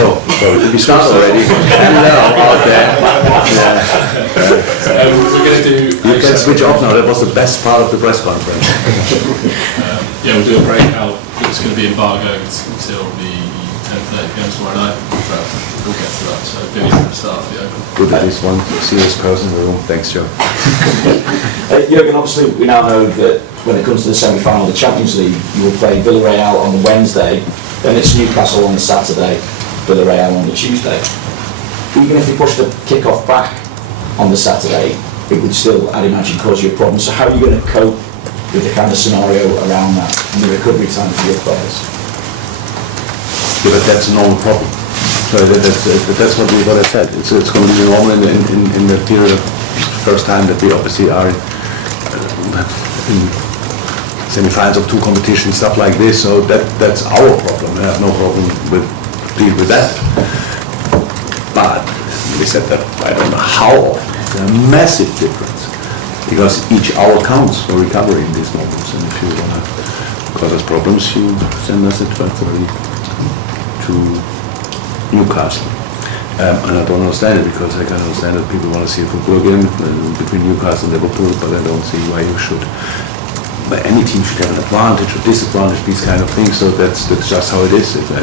So we start already. Hello out there. We're going to do... You can switch off now, that was the best part of the press conference. We'll do a breakout. It's going to be embargoed until the 10:30 p.m. tomorrow night. But we'll get to that. So Vinny's going to start the open. Good, at least one serious person in the room. Thanks, Joe. Jürgen, obviously we now know that when it comes to the semi-final of the Champions League, you will play Villarreal on the Wednesday, then it's Newcastle on the Saturday, Villarreal on the Tuesday. Even if you push the kick-off back on the Saturday, it would still, I'd imagine, cause you a problem. So how are you going to cope with the kind of scenario around that and the recovery time for your players? Yeah, but that's a normal problem. So that's what I said. It's going to be normal in the period of first time that we obviously are in semi-finals of two competitions, stuff like this. So that's our problem. I have no problem with that. But they said that I don't know how often. There's a massive difference because each hour counts for recovery in these moments. And if you want to cause us problems, you send us at 12:30 to Newcastle. And I don't understand it because I can understand that people want to see a football game between Newcastle and Liverpool, but I don't see why you should. But any team should have an advantage or disadvantage, these kind of things. So that's just how it is. I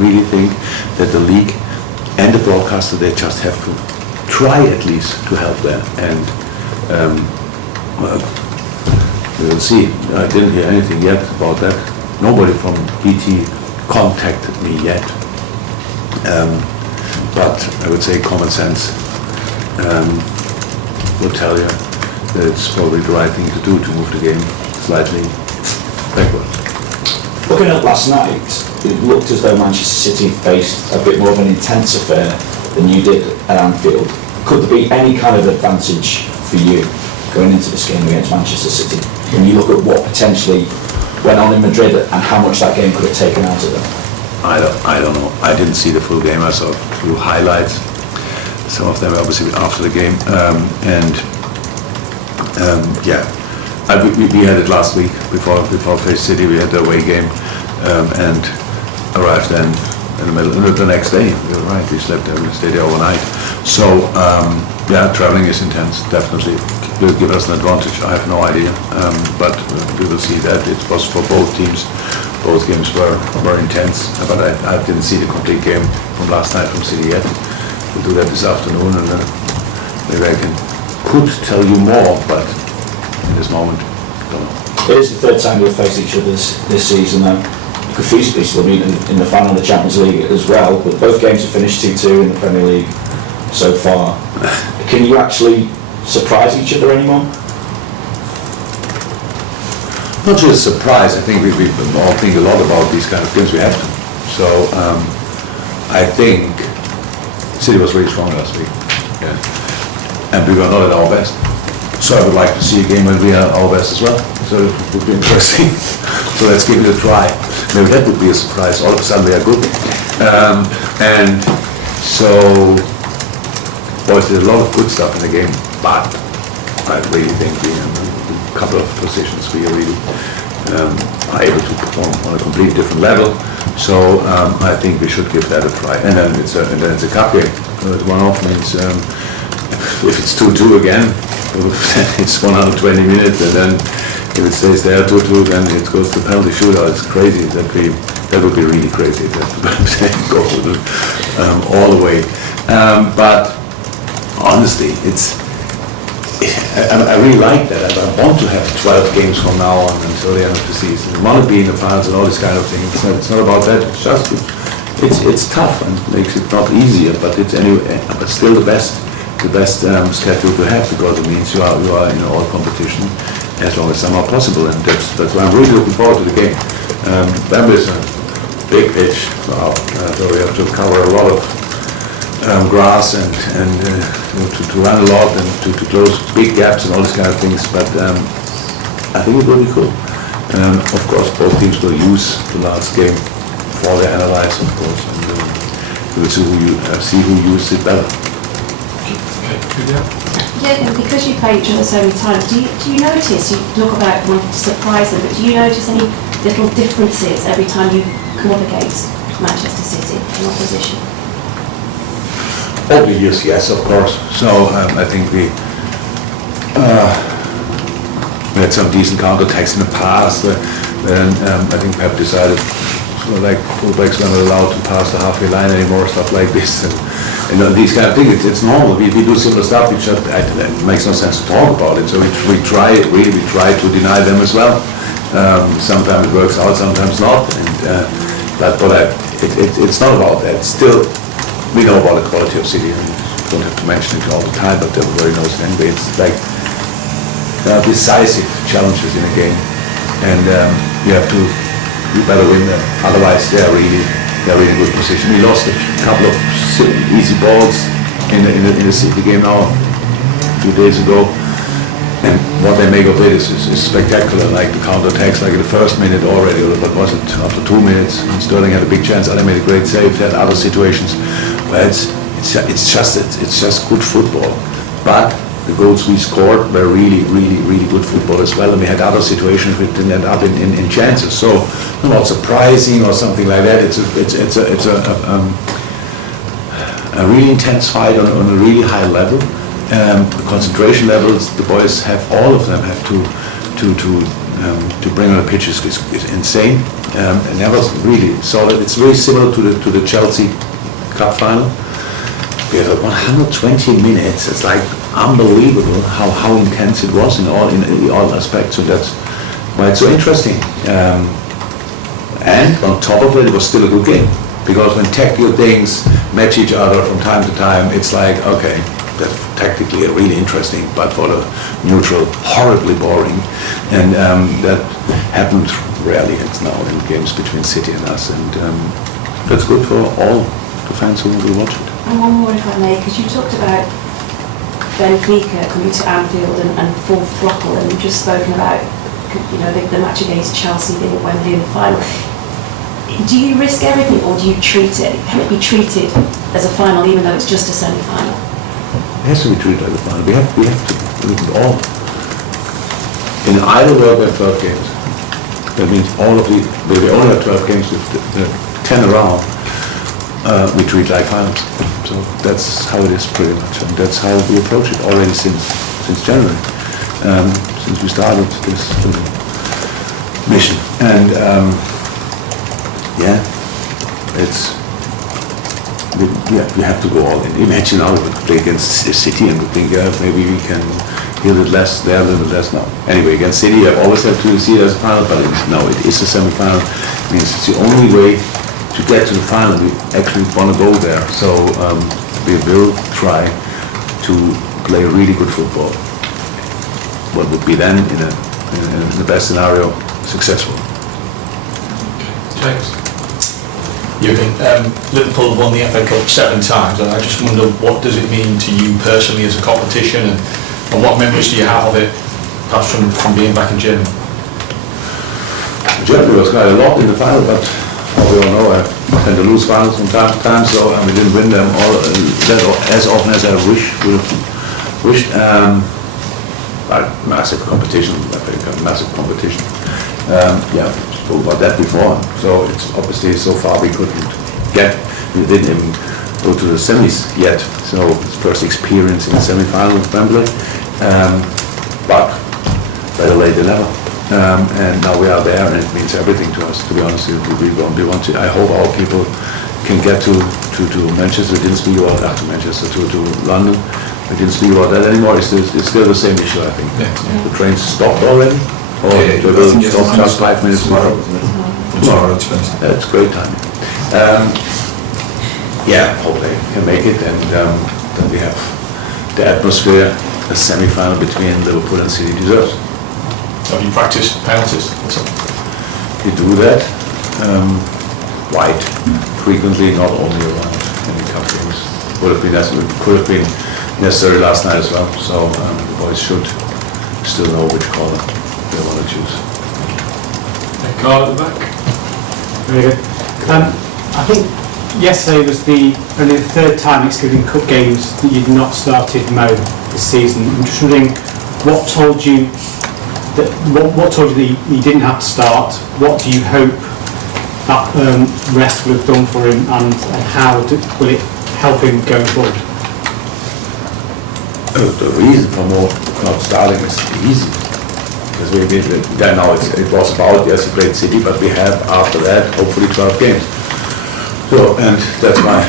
really think that the league and the broadcaster, they just have to try at least to help them. And we will see. I didn't hear anything yet about that. Nobody from BT contacted me yet. But I would say common sense will tell you that it's probably the right thing to do to move the game slightly backwards. Looking at last night, it looked as though Manchester City faced a bit more of an intense affair than you did at Anfield. Could there be any kind of advantage for you going into this game against Manchester City when you look at what potentially went on in Madrid and how much that game could have taken out of them? I don't know. I didn't see the full game. I saw a few highlights. Some of them obviously after the game. We had it last week before Face City. We had the away game and arrived then in the middle the next day. You're right. We slept there. We stayed there overnight. So traveling is intense. Definitely will give us an advantage. I have no idea, but we will see that. It was for both teams. Both games were intense, but I didn't see the complete game from last night from City yet. We'll do that this afternoon, and maybe I could tell you more, but in this moment, I don't know. It is the third time we've faced each other this season, though. You could feasibly still meet in the final of the Champions League as well, but both games have finished 2-2 in the Premier League so far. Can you actually surprise each other anymore? Not just a surprise. I think we all think a lot about these kind of games. We have to. So I think City was really strong last week, and we were not at our best. So I would like to see a game when we are at our best as well. So it would be interesting. So let's give it a try. Maybe that would be a surprise. All of a sudden we are good, and so there's a lot of good stuff in the game. But I really think we have a couple of positions we really are able to perform on a completely different level. So I think we should give that a try. And then it's a cup game. One-off means if it's 2-2 again, it's 120 minutes, and then if it stays there 2-2, then it goes to penalty shootout. It's crazy. That would be really crazy. That go all the way. But honestly, I really like that. I want to have 12 games from now on until the end of the season. I want to be in the finals and all this kind of thing. It's not about that. It's just it's tough and makes it not easier, but it's anyway. But still the best schedule to have, because it means you are in all competition as long as somehow possible, and that's why I'm really looking forward to the game. Wembley is a big pitch. Wow. So we have to cover a lot of grass and to run a lot and to close big gaps and all these kind of things, but I think it will be cool. Of course, both teams will use the last game for their analyze, of course, and we will see who used it better. Yeah, because you play each other so many times, do you notice, you talk about wanting to surprise them, but do you notice any little differences every time you come up against Manchester City in opposition? Over the years, yes, of course. So I think we had some decent counter-attacks in the past. Then I think Pep decided, like, fullbacks were not allowed to pass the halfway line anymore, stuff like this. And these kind of things, it's normal. We do similar stuff. It makes no sense to talk about it. So we try to deny them as well. Sometimes it works out, sometimes not. And it's not about that. Still, we know about the quality of City, and don't have to mention it all the time, but everybody knows it anyway. It's like there are decisive challenges in a game, and you better win them. Otherwise, they're really in good position. We lost a couple of easy balls in the City game now a few days ago, and what they make of it is spectacular. Like the counter-attacks, like in the first minute already, or what was it, after 2 minutes, Sterling had a big chance, they made a great save. They had other situations where it's just good football. But the goals we scored were really good football as well, and we had other situations which didn't end up in chances. So not surprising or something like that. It's a really intense fight on a really high level. The concentration levels the boys have, all of them have to bring on the pitch is insane. And that was really solid. It's very similar to the Chelsea Cup final. We had 120 minutes. It's like unbelievable how intense it was in all aspects. So that's why it's so interesting. And on top of it, it was still a good game, because when tactical things match each other from time to time, it's like, okay, that's tactically really interesting, but for the neutral, horribly boring. And that happened rarely. It's now in games between City and us, and that's good for all the fans who will watch it. And one more, if I may, because you talked about Benfica coming to Anfield and full throttle, and you've just spoken about, the match against Chelsea being at Wembley in the final. Do you risk everything, or do you treat it? Can it be treated as a final, even though it's just a semi-final? It has to be treated like a final. We have to all. In either world, we have 12 games. That means all of we only have 12 games with the 10 around. We treat like finals. So that's how it is pretty much, and that's how we approach it already since January, since we started this mission. And we have to go all in. Imagine now we play against City and we think maybe we can a little bit less there, a little bit less now. Anyway, against City, I always have to see it as a final, but it is a semi-final. It means it's the only way to get to the final. We actually want to go there, so we will try to play really good football. What would be then, in the best scenario, successful. James? Jürgen, Liverpool have won the FA Cup 7 times, and I just wonder, what does it mean to you personally as a competition, and what memories do you have of it, perhaps from being back in Germany? Germany was quite a lot in the final, but we all know I tend to lose finals from time to time, so we didn't win them all as often as I would have wished. But massive competition, I think, massive competition. Spoke about that before. So it's obviously so far we couldn't we didn't even go to the semis yet. So it's first experience in the semi-final with Wembley. But better late than never. And now we are there, and it means everything to us, to be honest. We want to, I hope all people can get to Manchester. We didn't speak about that, to Manchester, to London. We didn't speak about that anymore. It's still the same issue, I think. Yeah. The trains stopped already, or they will stop just 5 minutes tomorrow. Tomorrow it's finished. It's great time. Hope they can make it, and then we have the atmosphere, a semi-final between Liverpool and City deserves. Have you practiced penalties? We do that quite frequently, not only around any cup games. Could have been necessary last night as well. So the boys should still know which colour they want to choose. A card at the back. Very good. I think yesterday was only the third time, excluding cup games, that you'd not started Mo this season. I'm just wondering what told you that you didn't have to start. What do you hope that rest will have done for him, and how will it help him going forward? The reason for more not starting is easy. Because then now it was about, yes, we played City, but we have after that hopefully 12 games. So, and that's why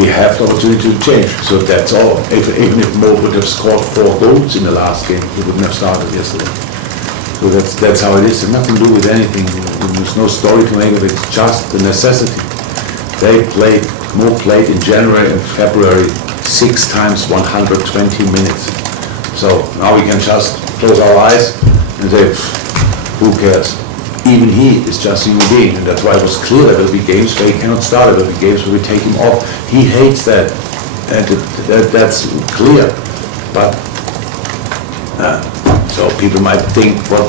we have the opportunity to change. So that's all. Even if Mo would have scored 4 goals in the last game, he wouldn't have started yesterday. So that's how it is. It's nothing to do with anything. There's no story to make of it. It's just the necessity. Mo played in January and February 6 times 120 minutes. So now we can just close our eyes and say, who cares? Even he is just a human being, and that's why it was clear there will be games where he cannot start, there will be games where we take him off. He hates that, and that's clear. But so people might think what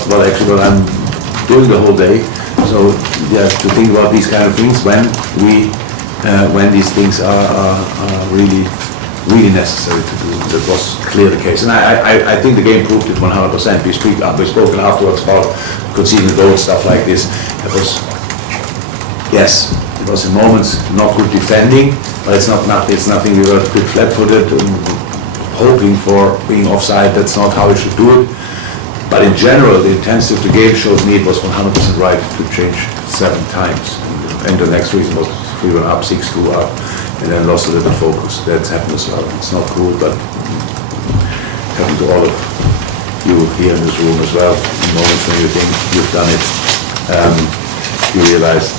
I'm doing the whole day. So yeah, to think about these kind of things when these things are really necessary to do. That was clear the case, and I think the game proved it 100%. We've spoken afterwards about conceding goals, stuff like this. It was in moments not good defending, but it's nothing we were a bit flat-footed, hoping for being offside. That's not how we should do it. But in general, the intensity of the game shows me it was 100% right to change 7 times. And the next reason was we were up 6-2 up, and then lost a little focus. That's happened as well. It's not cool, but happened to all of you here in this room as well. In moments when you think you've done it, you realize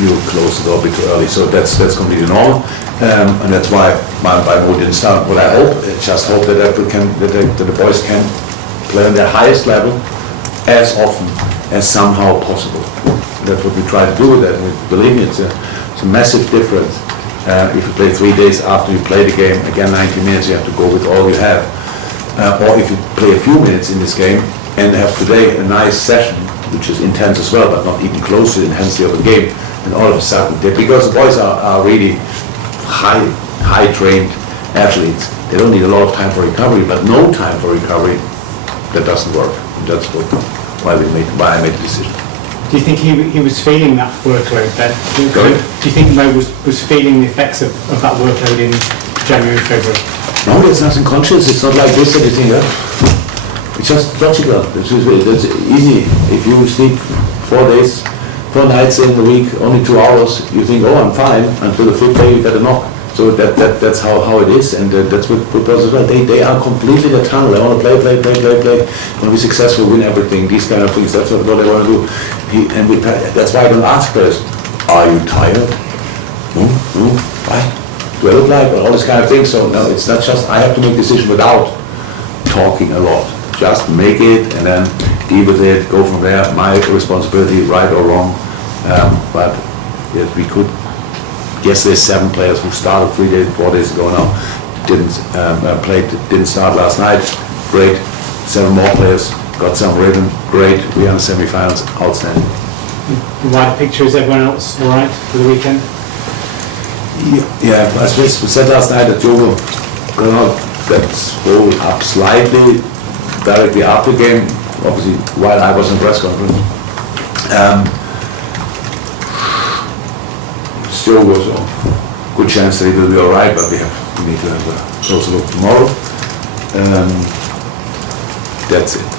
you closed the door a bit too early. So that's completely normal, and that's why my Mo didn't start. What I just hope that the boys can play on their highest level as often as somehow possible. That's what we try to do with that. And believe me, it's a massive difference. If you play 3 days after you play the game, again 90 minutes, you have to go with all you have. Or if you play a few minutes in this game and have today a nice session, which is intense as well, but not even close to the intensity of the game, and all of a sudden, because the boys are really high trained athletes, they don't need a lot of time for recovery, but no time for recovery, that doesn't work. And that's why I made the decision. Do you think he was feeling that workload then? Do you think Mo was feeling the effects of that workload in January and February? No, there's nothing conscious. It's not like this that you think, it's just logical. It's easy. If you sleep 4 nights in the week, only 2 hours, you think, oh, I'm fine, until the 5th day you get a knock. So that's how it is, and that's what footballers as well. They are completely in the tunnel. They want to play. Want to be successful, win everything. These kind of things. That's what they want to do. That's why I don't ask players, are you tired? No. Why? Do I look like? All this kind of things. So no, it's not just I have to make decisions without talking a lot. Just make it and then deal with it. Go from there. My responsibility, right or wrong. But yes, we could. Yes, there's 7 players who started 4 days ago now, didn't start last night. Great. 7 more players, got some rhythm. Great. We are in the semi-finals. Outstanding. The wider picture, is everyone else all right for the weekend? Yeah, as we said last night, that Joe will get rolled up slightly directly after the game, obviously while I was in press conference. Still was a good chance that he will be all right, but we need to have a closer look tomorrow. That's it.